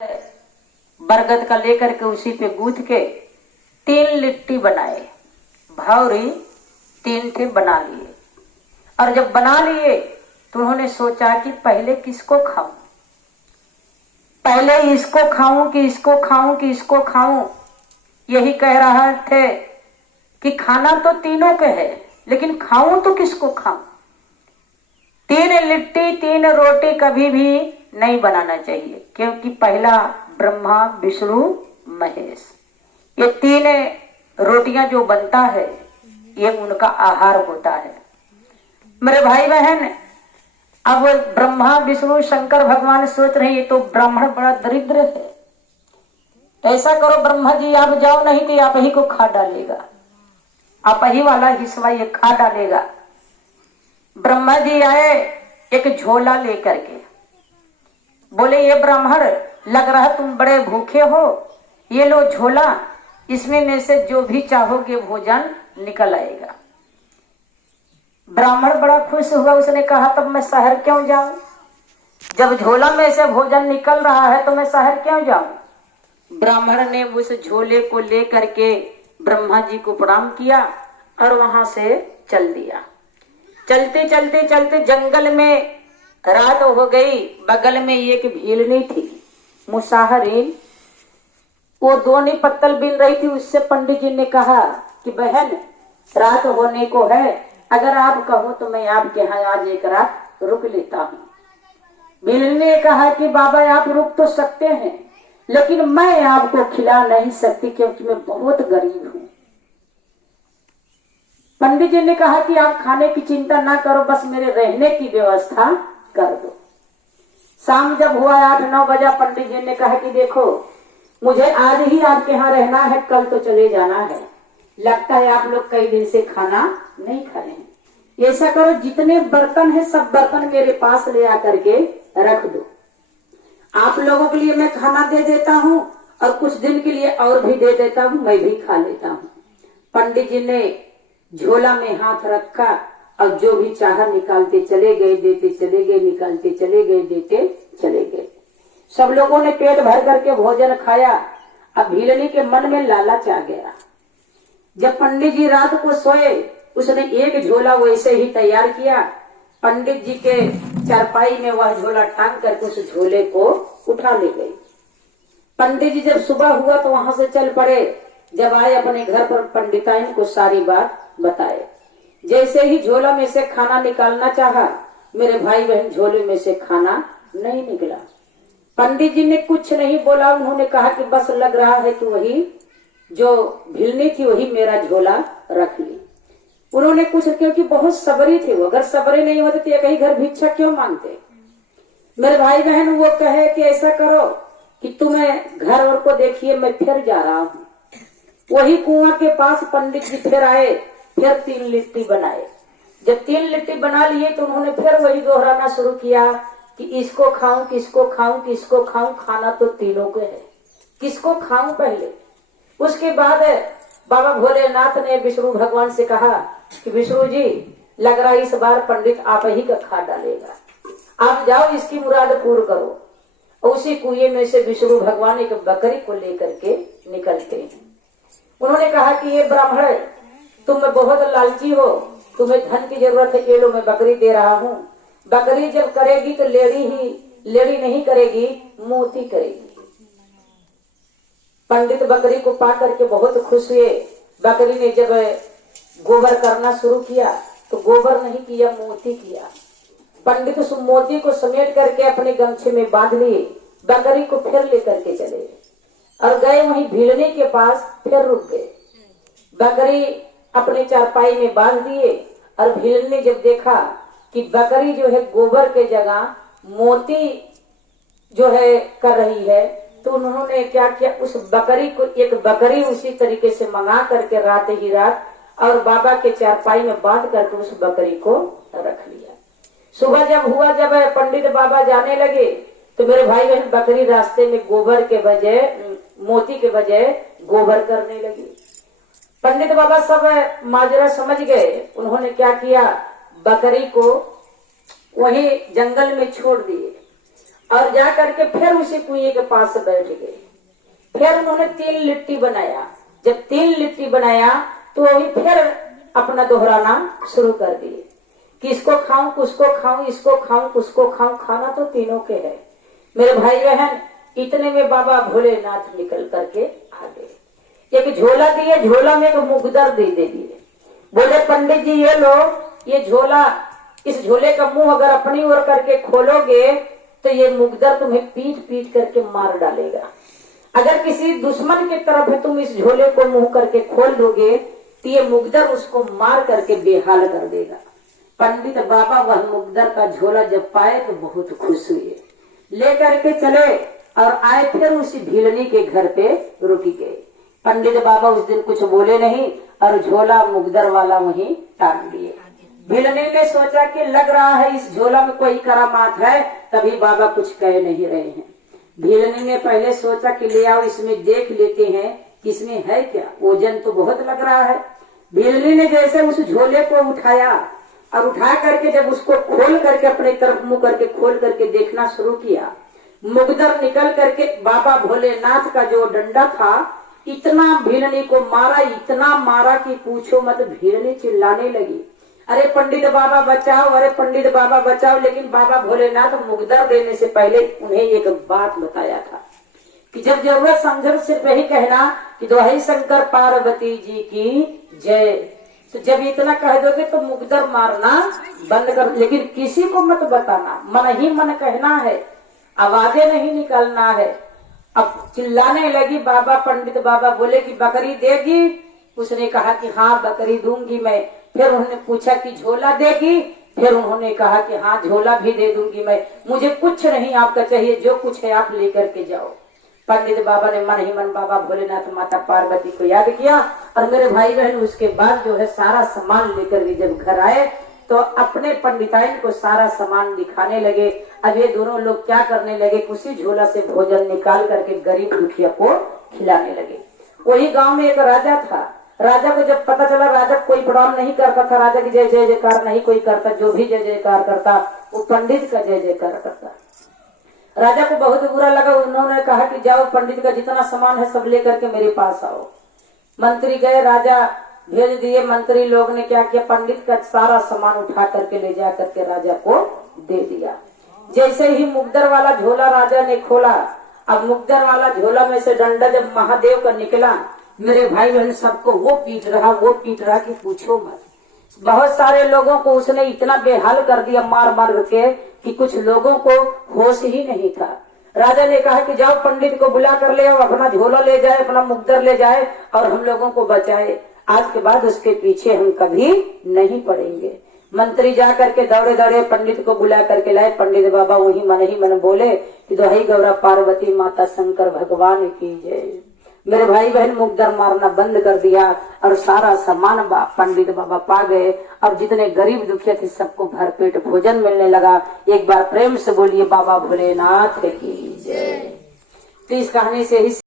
बरगद का लेकर के उसी पे गूंथ के 3 लिट्टी बनाए, भावरी 3 ठे बना लिए। और जब बना लिए तो उन्होंने सोचा कि पहले किसको खाऊं, पहले इसको खाऊं कि इसको खाऊं कि इसको खाऊं। यही कह रहा थे कि खाना तो तीनों के है, लेकिन खाऊं तो किसको खाऊं। 3 लिट्टी 3 रोटी कभी भी नहीं बनाना चाहिए, क्योंकि पहला ब्रह्मा विष्णु महेश, ये 3 रोटियां जो बनता है ये उनका आहार होता है। मेरे भाई बहन, अब ब्रह्मा विष्णु शंकर भगवान सोच रहे ये तो ब्राह्मण बड़ा दरिद्र है, ऐसा करो ब्रह्मा जी आप जाओ, नहीं तो आप ही को खा डालेगा, आप ही वाला हिस्सा ये खा डालेगा। ब्रह्मा जी आए एक झोला लेकर के, बोले ये ब्राह्मण लग रहा तुम बड़े भूखे हो, ये लो झोला, इसमें में से जो भी चाहोगे भोजन निकल आएगा। ब्राह्मण बड़ा खुश हुआ, उसने कहा तब मैं शहर क्यों जाऊं, जब झोला में से भोजन निकल रहा है तो मैं शहर क्यों जाऊं। ब्राह्मण ने उस झोले को लेकर के ब्रह्मा जी को प्रणाम किया और वहां से चल दिया। चलते चलते चलते जंगल में रात हो गई। बगल में एक भीलनी थी मुसाहरीन, वो दोनी पत्तल बिन रही थी। उससे पंडित जी ने कहा कि बहन रात होने को है, अगर आप कहो तो मैं आपके यहाँ आज एक रात रुक लेता हूँ। भीलनी ने कहा कि बाबा आप रुक तो सकते हैं, लेकिन मैं आपको खिला नहीं सकती क्योंकि मैं बहुत गरीब हूँ। पंडित जी ने कहा कि आप खाने की चिंता ना करो, बस मेरे रहने की व्यवस्था कर दो। शाम जब हुआ 8-9 बजा, पंडित जी ने कहा कि देखो मुझे आज ही आपके यहाँ रहना है, कल तो चले जाना है, लगता है आप लोग कई दिन से खाना नहीं खाए हैं। ऐसा करो जितने बर्तन है सब बर्तन मेरे पास ले आकर के रख दो, आप लोगों के लिए मैं खाना दे देता हूँ और कुछ दिन के लिए और भी दे देता हूँ, मैं भी खा लेता हूँ। पंडित जी ने झोला में हाथ रखा और जो भी चाहा निकालते चले गए, देते चले गए, निकालते चले गए, देते चले गए। सब लोगों ने पेट भर करके भोजन खाया। अब भीलनी के मन में लालच आ गया। जब पंडित जी रात को सोए, उसने एक झोला वैसे ही तैयार किया, पंडित जी के चारपाई में वह झोला टांग करके उस झोले को उठा ले गई। पंडित जी जब सुबह हुआ तो वहां से चल पड़े। जब आए अपने घर पर पंडिताइन को सारी बात बताए। जैसे ही झोला में से खाना निकालना चाहा, मेरे भाई बहन झोले में से खाना नहीं निकला। पंडित जी ने कुछ नहीं बोला, उन्होंने कहा कि बस लग रहा है कि वही जो भिलनी थी वही मेरा झोला रख ली। उन्होंने कुछ, क्योंकि बहुत सबरी थे वो, अगर सबरे नहीं होते तो कहीं घर भिक्षा क्यों मांगते। मेरे भाई बहन वो कहे कि ऐसा करो कि तुम्हें घर और को देखिए, मैं फिर जा रहा हूँ। वही कुआं के पास पंडित जी फिर आए, फिर 3 लिट्टी बनाए। जब 3 लिट्टी बना लिए तो उन्होंने फिर वही दोहराना शुरू किया कि इसको खाऊं किसको खाऊं किसको खाऊं, खाना तो तीनों के है, किसको खाऊं पहले। उसके बाद बाबा भोलेनाथ ने विष्णु भगवान से कहा कि विष्णु जी लग रहा इस बार पंडित आप ही का खा डालेगा, आप जाओ इसकी मुराद पूर्ण करो। उसी कुएं में से विष्णु भगवान एक बकरी को लेकर के निकलते हैं। उन्होंने कहा कि ये ब्राह्मण तुम बहुत लालची हो, तुम्हें धन की जरूरत है, ये लो मैं बकरी दे रहा हूँ। बकरी जब करेगी तो लेड़ी नहीं करेगी, मोती करेगी। पंडित बकरी को पा करके बहुत खुश हुए। बकरी ने जब गोबर करना शुरू किया तो गोबर नहीं किया, मोती किया। पंडित उस मोती को समेट करके अपने गमछे में बांध लिए, बकरी को फिर लेकर के चले और गए वहीं भीलनी के पास, फिर रुक गए। बकरी अपने चारपाई में बांध दिए और भीलनी ने जब देखा कि बकरी जो है गोबर के जगह मोती जो है कर रही है, तो उन्होंने क्या किया, उस बकरी को एक बकरी उसी तरीके से मंगा करके रात ही रात और बाबा के चारपाई में बांध करके उस बकरी को रख लिया। सुबह जब हुआ, जब पंडित बाबा जाने लगे तो मेरे भाई बहन बकरी रास्ते में गोबर के बजाय, मोती के बजाय गोबर करने लगी। पंडित बाबा सब माजरा समझ गए। उन्होंने क्या किया, बकरी को वही जंगल में छोड़ दिए और जा करके फिर उसी कुएं के पास से बैठ गए। फिर उन्होंने 3 लिट्टी बनाया। जब 3 लिट्टी बनाया तो अभी फिर अपना दोहराना शुरू कर दिए, किसको खाऊं, किसको खाऊं, इसको खाऊं, किसको खाऊं, खाना तो तीनों के है। मेरे भाई बहन, इतने में बाबा भोलेनाथ निकल करके आ गए। एक झोला दिए, झोला में एक मुगदर दे दिए। बोले पंडित जी ये लो, ये झोला, इस झोले का मुंह अगर अपनी ओर करके खोलोगे तो ये मुगदर तुम्हें पीट पीट करके मार डालेगा। अगर किसी दुश्मन की तरफ है तुम इस झोले को मुंह करके खोल दोगे तो ये मुगदर उसको मार करके बेहाल कर देगा। पंडित बाबा वह मुगदर का झोला जब पाए तो बहुत खुश हुए, ले करके चले और आए, फिर उसी भीलनी के घर पे रुक गए। पंडित बाबा उस दिन कुछ बोले नहीं और झोला मुगदर वाला वहीं टांग दिए। भीलनी ने सोचा कि लग रहा है इस झोला में कोई करामात है, तभी बाबा कुछ कह नहीं रहे हैं। भीलनी ने पहले सोचा कि ले आओ इसमें देख लेते हैं कि इसमें है क्या, वजन तो बहुत लग रहा है। भीलनी ने जैसे उस झोले को उठाया और उठा करके जब उसको खोल करके अपने तरफ मुंह करके खोल करके देखना शुरू किया, मुगदर निकल करके बाबा भोलेनाथ का जो डंडा था इतना भीलनी को मारा, इतना मारा कि पूछो मत। भीलनी चिल्लाने लगी, अरे पंडित बाबा बचाओ, अरे पंडित बाबा बचाओ। लेकिन बाबा भोलेनाथ मुगदर देने से पहले उन्हें एक बात बताया था कि जब जरूरत समझो सिर्फ यही कहना कि दोहाई शंकर पार्वती जी की जय। तो जब इतना कह दोगे तो मुगदर मारना बंद कर, लेकिन किसी को मत बताना, मन ही मन कहना है, आवाजें नहीं निकालना है। अब चिल्लाने लगी बाबा। पंडित बाबा बोले कि बकरी देगी? उसने कहा कि हाँ बकरी दूंगी मैं। फिर उन्होंने पूछा कि झोला देगी? फिर उन्होंने कहा कि हाँ झोला भी दे दूंगी मैं, मुझे कुछ नहीं आपका चाहिए, जो कुछ है आप लेकर के जाओ। पंडित बाबा ने मन ही मन बाबा भोलेनाथ माता पार्वती को याद किया और मेरे भाई बहन उसके बाद जो है सारा सामान लेकर के जब घर आए तो अपने पंडिताइन को सारा सामान दिखाने लगे। अब ये दोनों लोग क्या करने लगे, उसी झोला से भोजन निकाल करके गरीब दुखिया को खिलाने लगे। वही गांव में एक राजा था। राजा को जब पता चला, राजा कोई प्रणाम नहीं करता था, राजा की जय जय जयकार नहीं कोई करता, जो भी जय जयकार करता वो पंडित का जय जयकार करता। राजा को बहुत बुरा लगा। उन्होंने कहा कि जाओ पंडित का जितना सामान है सब लेकर के मेरे पास आओ। मंत्री गए, राजा भेज दिए। मंत्री लोग ने क्या किया, पंडित का सारा सामान उठा करके ले जा करके राजा को दे दिया। जैसे ही मुगदर वाला झोला राजा ने खोला, अब मुगदर वाला झोला में से डंडा जब महादेव का निकला, मेरे भाई बहन सबको वो पीट रहा कि पूछो मत। बहुत सारे लोगों को उसने इतना बेहाल कर दिया मार मार के कि कुछ लोगों को होश ही नहीं था। राजा ने कहा कि जाओ पंडित को बुला कर ले आओ, अपना झोला ले जाए, अपना मुगदर ले जाए और हम लोगों को बचाए। आज के बाद उसके पीछे हम कभी नहीं पड़ेंगे। मंत्री जा करके दौड़े दौड़े पंडित को बुला करके लाए। पंडित बाबा वही मन बोले कि दोहाई गौरा पार्वती माता शंकर भगवान की जय। मेरे भाई बहन मुगदर मारना बंद कर दिया और सारा सामान पंडित बाबा पा गए और जितने गरीब दुखिया थे सबको भरपेट भोजन मिलने लगा। एक बार प्रेम से बोलिए बाबा भोलेनाथ की जय। तो इस कहानी से ही